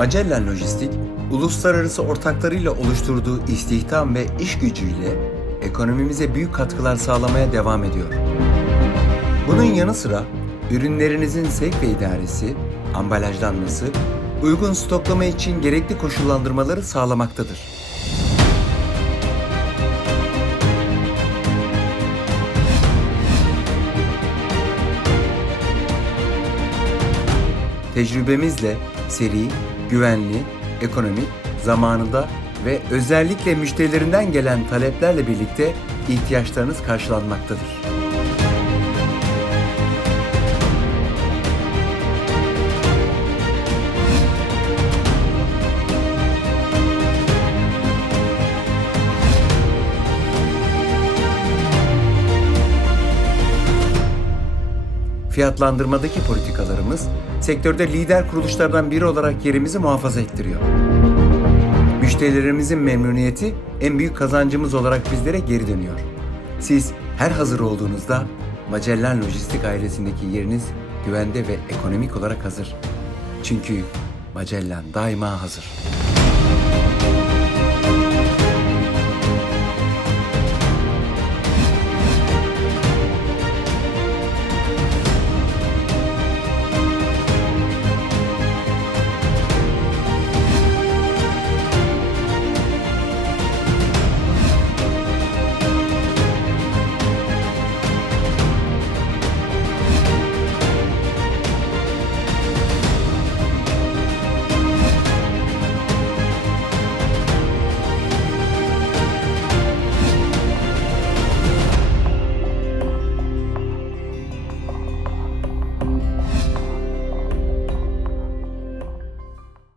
Magellan Lojistik, uluslararası ortaklarıyla oluşturduğu istihdam ve iş gücüyle ekonomimize büyük katkılar sağlamaya devam ediyor. Bunun yanı sıra ürünlerinizin sevk ve idaresi, ambalajlanması, uygun stoklama için gerekli koşullandırmaları sağlamaktadır. Tecrübemizle seri, güvenli, ekonomik, zamanında ve özellikle müşterilerinden gelen taleplerle birlikte ihtiyaçlarınız karşılanmaktadır. Fiyatlandırmadaki politikalarımız sektörde lider kuruluşlardan biri olarak yerimizi muhafaza ettiriyor. Müşterilerimizin memnuniyeti en büyük kazancımız olarak bizlere geri dönüyor. Siz her hazır olduğunuzda Magellan Lojistik ailesindeki yeriniz güvende ve ekonomik olarak hazır. Çünkü Magellan daima hazır.